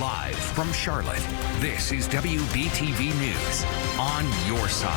Live from Charlotte, this is WBTV News on your side.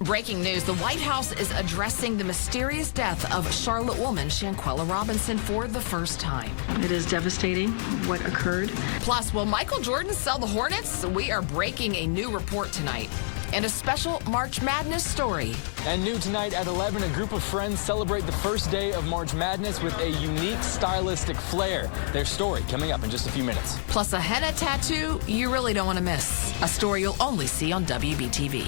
Breaking news, the White House is addressing the mysterious death of Charlotte woman Shanquella Robinson for the first time. It is devastating what occurred. Plus, will Michael Jordan sell the Hornets? We are breaking a new report tonight. And a special March Madness story. And new tonight at 11, a group of friends celebrate the first day of March Madness with a unique stylistic flair. Their story coming up in just a few minutes. Plus a henna tattoo you really don't want to miss. A story you'll only see on WBTV.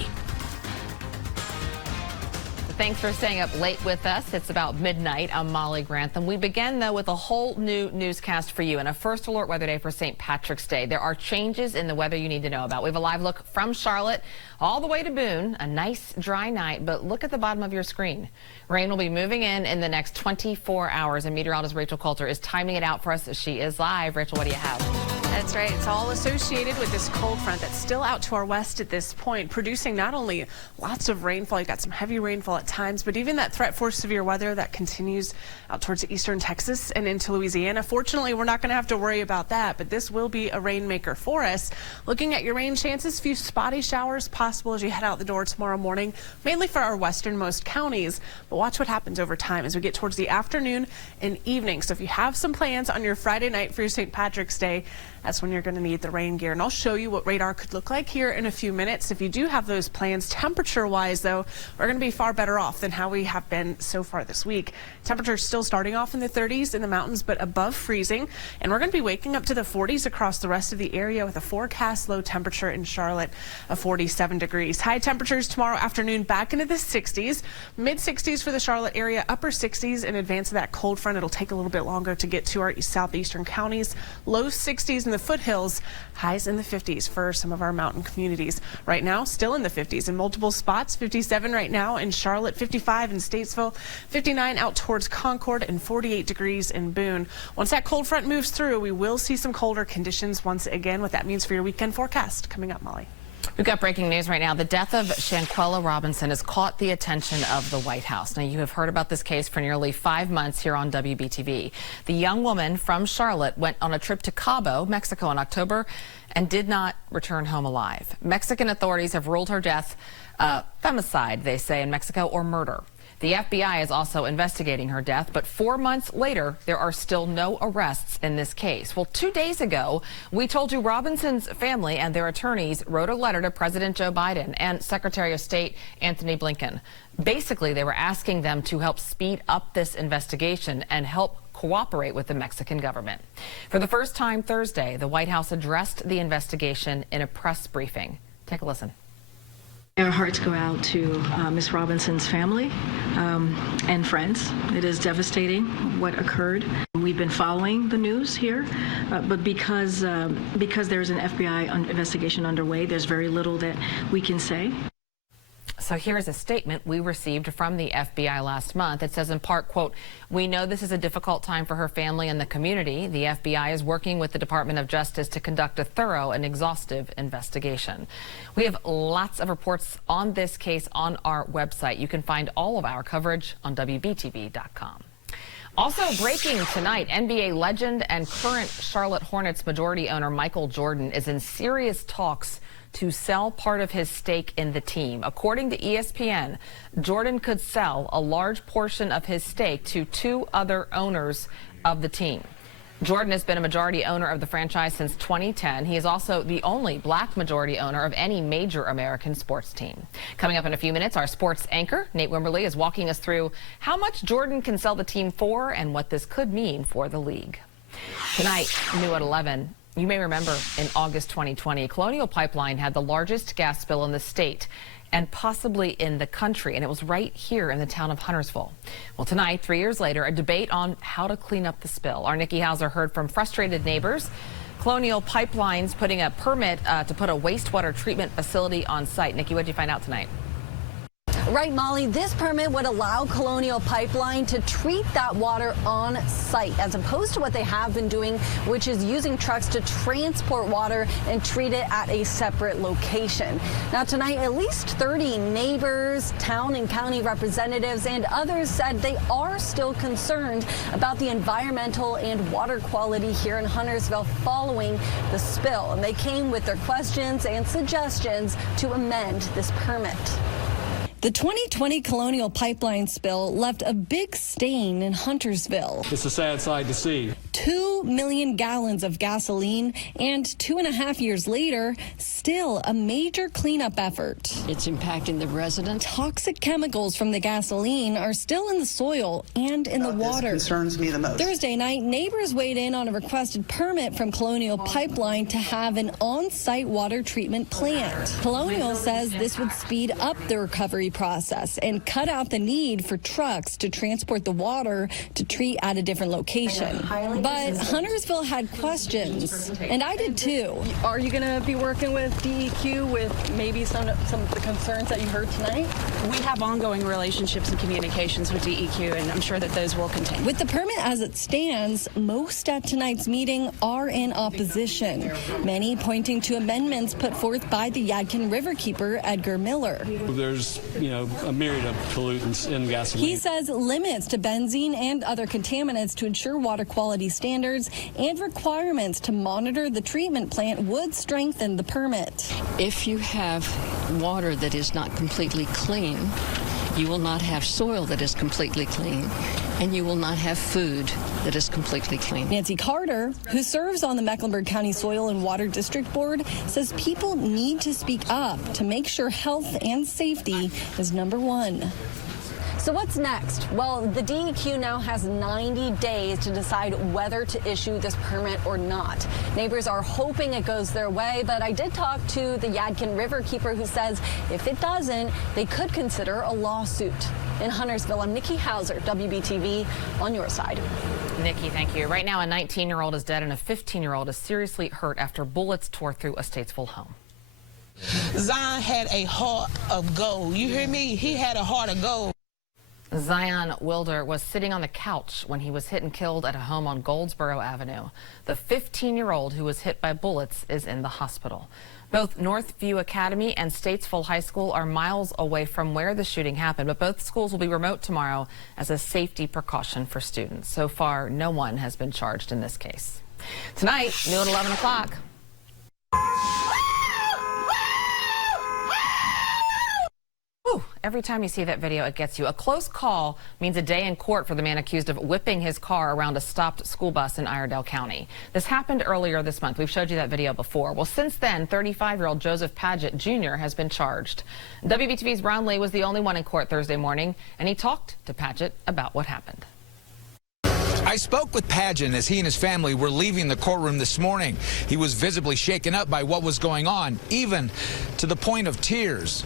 Thanks for staying up late with us. It's about midnight. I'm Molly Grantham. We begin, though, with a whole new newscast for you and a first alert weather day for St. Patrick's Day. There are changes in the weather you need to know about. We have a live look from Charlotte all the way to Boone. A nice dry night, but look at the bottom of your screen. Rain will be moving in the next 24 hours, and meteorologist Rachel Coulter is timing it out for us. She is live. Rachel, what do you have? That's right. It's all associated with this cold front that's still out to our west at this point, producing not only lots of rainfall, you got some heavy rainfall at times, but even that threat for severe weather that continues out towards eastern Texas and into Louisiana. Fortunately, we're not going to have to worry about that, but this will be a rainmaker for us. Looking at your rain chances, few spotty showers possible as you head out the door tomorrow morning, mainly for our westernmost counties. But watch what happens over time as we get towards the afternoon and evening. So if you have some plans on your Friday night for your St. Patrick's Day, that's when you're going to need the rain gear. And I'll show you what radar could look like here in a few minutes. If you do have those plans, temperature-wise, though, we're going to be far better off than how we have been so far this week. Temperatures still starting off in the 30s in the mountains, but above freezing. And we're going to be waking up to the 40s across the rest of the area with a forecast low temperature in Charlotte of 47 degrees. High temperatures tomorrow afternoon back into the 60s, mid-60s for the Charlotte area, upper 60s in advance of that cold front. It'll take a little bit longer to get to our southeastern counties. Low 60s in the foothills, highs in the 50s for some of our mountain communities. Right now, still in the 50s in multiple spots, 57 right now in Charlotte, 55 in Statesville, 59 out towards Concord, and 48 degrees in Boone. Once that cold front moves through, we will see some colder conditions once again. What that means for your weekend forecast coming up, Molly. We've got breaking news right now. The death of Shanquella Robinson has caught the attention of the White House. Now, you have heard about this case for nearly 5 months here on WBTV. The young woman from Charlotte went on a trip to Cabo, Mexico in October and did not return home alive. Mexican authorities have ruled her death femicide, they say, in Mexico, or murder. The FBI is also investigating her death, but 4 months later, there are still no arrests in this case. Well, 2 days ago, we told you Robinson's family and their attorneys wrote a letter to President Joe Biden and Secretary of State Antony Blinken. Basically, they were asking them to help speed up this investigation and help cooperate with the Mexican government. For the first time Thursday, the White House addressed the investigation in a press briefing. Take a listen. Our hearts go out to Miss Robinson's family and friends. It is devastating what occurred. We've been following the news here, but because there's an FBI investigation underway, there's very little that we can say. So here's a statement we received from the FBI last month. It says in part, quote, "We know this is a difficult time for her family and the community. The FBI is working with the Department of Justice to conduct a thorough and exhaustive investigation." We have lots of reports on this case on our website. You can find all of our coverage on WBTV.com. Also breaking tonight, NBA legend and current Charlotte Hornets majority owner Michael Jordan is in serious talks to sell part of his stake in the team. According to ESPN, Jordan could sell a large portion of his stake to 2 other owners of the team. Jordan has been a majority owner of the franchise since 2010. He is also the only black majority owner of any major American sports team. Coming up in a few minutes, our sports anchor, Nate Wimberly, is walking us through how much Jordan can sell the team for and what this could mean for the league. Tonight, new at 11. You may remember in August 2020, Colonial Pipeline had the largest gas spill in the state and possibly in the country, and it was right here in the town of Huntersville. Well, tonight, 3 years later, a debate on how to clean up the spill. Our Nikki Hauser heard from frustrated neighbors. Colonial Pipeline's putting a permit to put a wastewater treatment facility on site. Nikki, what did you find out tonight? Right, Molly, this permit would allow Colonial Pipeline to treat that water on site, as opposed to what they have been doing, which is using trucks to transport water and treat it at a separate location. Now, tonight, at least 30 neighbors, town and county representatives, and others said they are still concerned about the environmental and water quality here in Huntersville following the spill. And they came with their questions and suggestions to amend this permit. The 2020 Colonial Pipeline spill left a big stain in Huntersville. It's a sad sight to see. 2 million gallons of gasoline, and 2.5 years later, still a major cleanup effort. It's impacting the residents. Toxic chemicals from the gasoline are still in the soil and in the water. This concerns me the most. Thursday night, neighbors weighed in on a requested permit from Colonial Pipeline to have an on-site water treatment plant. Colonial says this would speed up the recovery process and cut out the need for trucks to transport the water to treat at a different location. But Huntersville had questions, and I did too. Are you going to be working with DEQ with maybe some of the concerns that you heard tonight? We have ongoing relationships and communications with DEQ, and I'm sure that those will continue. With the permit as it stands, most at tonight's meeting are in opposition, many pointing to amendments put forth by the Yadkin Riverkeeper, Edgar Miller. There's, a myriad of pollutants in gasoline. He says limits to benzene and other contaminants to ensure water quality standards and requirements to monitor the treatment plant would strengthen the permit. If you have water that is not completely clean, you will not have soil that is completely clean, and you will not have food that is completely clean. Nancy Carter, who serves on the Mecklenburg County Soil and Water District Board, says people need to speak up to make sure health and safety is number one. So what's next? Well, the DEQ now has 90 days to decide whether to issue this permit or not. Neighbors are hoping it goes their way, but I did talk to the Yadkin Riverkeeper, who says if it doesn't, they could consider a lawsuit. In Huntersville, I'm Nikki Hauser, WBTV, on your side. Nikki, thank you. Right now, a 19-year-old is dead and a 15-year-old is seriously hurt after bullets tore through a Statesville home. Zion had a heart of gold. You hear me? He had a heart of gold. Zion Wilder was sitting on the couch when he was hit and killed at a home on Goldsboro Avenue. The 15-year-old who was hit by bullets is in the hospital. Both Northview Academy and Statesville High School are miles away from where the shooting happened, but both schools will be remote tomorrow as a safety precaution for students. So far, no one has been charged in this case. Tonight, new at 11 o'clock. Every time you see that video, it gets you. A close call means a day in court for the man accused of whipping his car around a stopped school bus in Iredell County. This happened earlier this month. We've showed you that video before. Well, since then, 35-year-old Joseph Paget Jr. has been charged. WBTV's Ron Lee was the only one in court Thursday morning, and he talked to Paget about what happened. I spoke with Paget as he and his family were leaving the courtroom this morning. He was visibly shaken up by what was going on, even to the point of tears.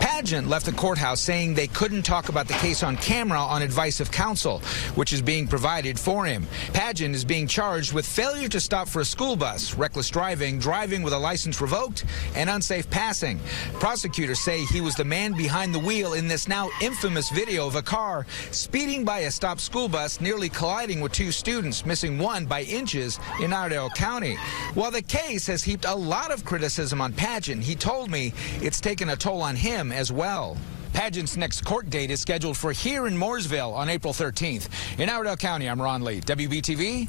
Paget left the courthouse saying they couldn't talk about the case on camera on advice of counsel, which is being provided for him. Paget is being charged with failure to stop for a school bus, reckless driving, driving with a license revoked, and unsafe passing. Prosecutors say he was the man behind the wheel in this now infamous video of a car speeding by a stopped school bus, nearly colliding with two students, missing one by inches in Iredell County. While the case has heaped a lot of criticism on Paget, he told me it's taken a toll on him as well. Paget's next court date is scheduled for here in Mooresville on April 13th. In Iredell County, I'm Ron Lee, WBTV,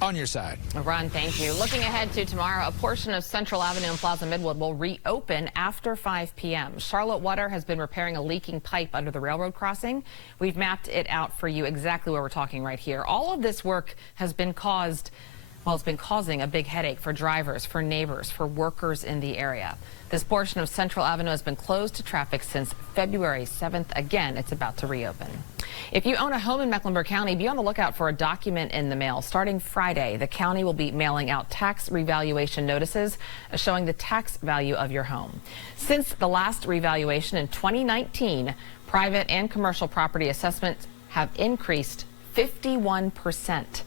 on your side. Ron, thank you. Looking ahead to tomorrow, a portion of Central Avenue and Plaza Midwood will reopen after 5 p.m. Charlotte Water has been repairing a leaking pipe under the railroad crossing. We've mapped it out for you exactly where we're talking right here. All of this work has been it's been causing a big headache for drivers, for neighbors, for workers in the area. This portion of Central Avenue has been closed to traffic since February 7th. Again, it's about to reopen. If you own a home in Mecklenburg County, be on the lookout for a document in the mail. Starting Friday, the county will be mailing out tax revaluation notices showing the tax value of your home. Since the last revaluation in 2019, private and commercial property assessments have increased 51%.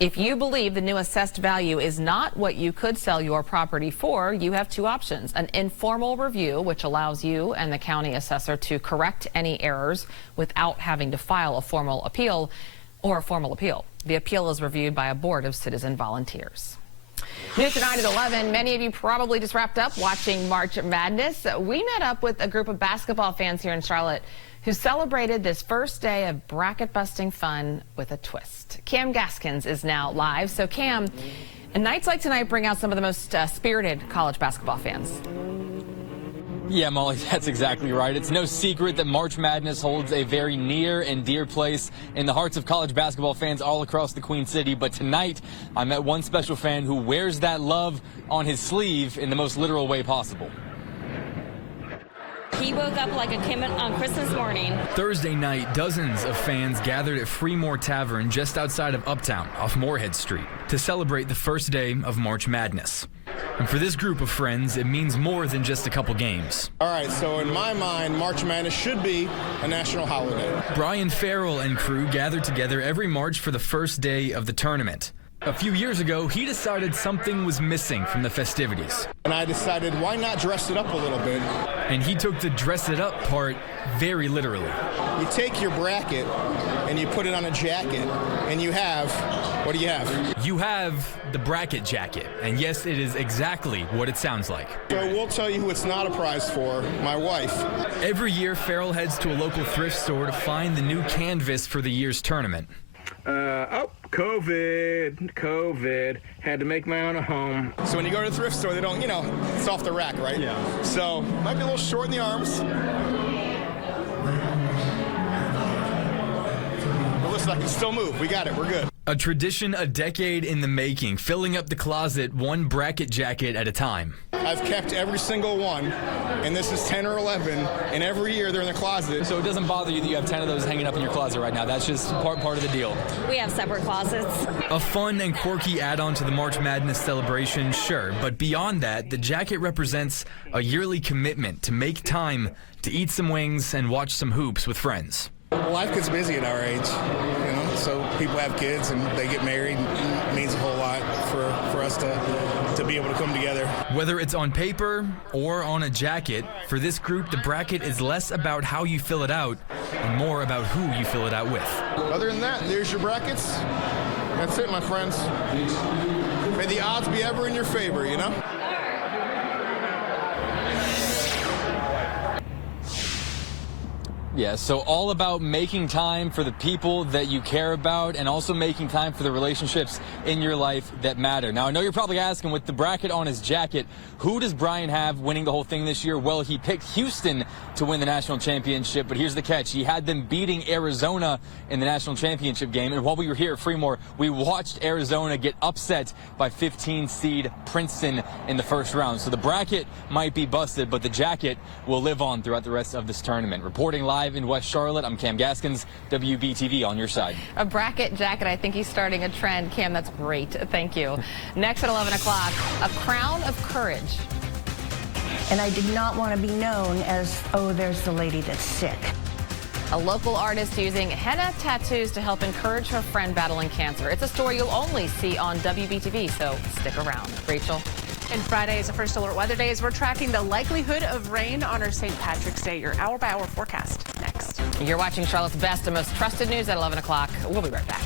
If you believe the new assessed value is not what you could sell your property for, you have two options. An informal review, which allows you and the county assessor to correct any errors without having to file a formal appeal, or a formal appeal. The appeal is reviewed by a board of citizen volunteers. News tonight at 11. Many of you probably just wrapped up watching March Madness. We met up with a group of basketball fans here in Charlotte who celebrated this first day of bracket-busting fun with a twist. Cam Gaskins is now live. So, Cam, nights like tonight bring out some of the most spirited college basketball fans. Yeah, Molly, that's exactly right. It's no secret that March Madness holds a very near and dear place in the hearts of college basketball fans all across the Queen City. But tonight, I met one special fan who wears that love on his sleeve in the most literal way possible. He woke up like a kid on Christmas morning. Thursday night, dozens of fans gathered at Freemore Tavern just outside of Uptown off Moorhead Street to celebrate the first day of March Madness. And for this group of friends, it means more than just a couple games. All right, so in my mind, March Madness should be a national holiday. Brian Farrell and crew gathered together every March for the first day of the tournament. A few years ago, he decided something was missing from the festivities. And I decided, why not dress it up a little bit? And he took the dress it up part very literally. You take your bracket and you put it on a jacket, and you have, what do you have? You have the bracket jacket, and yes, it is exactly what it sounds like. So we'll tell you who it's not a prize for, my wife. Every year, Farrell heads to a local thrift store to find the new canvas for the year's tournament. COVID. Had to make my own a home. So when you go to the thrift store, they don't, it's off the rack, right? Yeah. So, might be a little short in the arms. But listen, I can still move. We got it. We're good. A tradition a decade in the making, filling up the closet one bracket jacket at a time. I've kept every single one, and this is 10 or 11, and every year they're in the closet. So it doesn't bother you that you have 10 of those hanging up in your closet right now. That's just part of the deal. We have separate closets. A fun and quirky add-on to the March Madness celebration, sure. But beyond that, the jacket represents a yearly commitment to make time to eat some wings and watch some hoops with friends. Life gets busy at our age, so people have kids and they get married. It means a whole lot for us to be able to come together. Whether it's on paper or on a jacket, for this group, the bracket is less about how you fill it out and more about who you fill it out with. Other than that, there's your brackets. That's it, my friends. May the odds be ever in your favor, Yeah, so all about making time for the people that you care about and also making time for the relationships in your life that matter. Now, I know you're probably asking, with the bracket on his jacket, who does Brian have winning the whole thing this year? Well, he picked Houston to win the national championship, but here's the catch. He had them beating Arizona in the national championship game, and while we were here at Freemore, we watched Arizona get upset by 15 seed Princeton in the first round. So the bracket might be busted, but the jacket will live on throughout the rest of this tournament. Reporting live in West Charlotte, I'm Cam Gaskins, WBTV on your side. A bracket jacket. I think he's starting a trend. Cam, that's great. Thank you. Next at 11 o'clock, a crown of courage. And I did not want to be known as, oh, there's the lady that's sick. A local artist using henna tattoos to help encourage her friend battling cancer. It's a story you'll only see on WBTV, so stick around. Rachel? And Friday is a first alert weather day as we're tracking the likelihood of rain on our St. Patrick's Day. Your hour-by-hour forecast next. You're watching Charlotte's best and most trusted news at 11 o'clock. We'll be right back.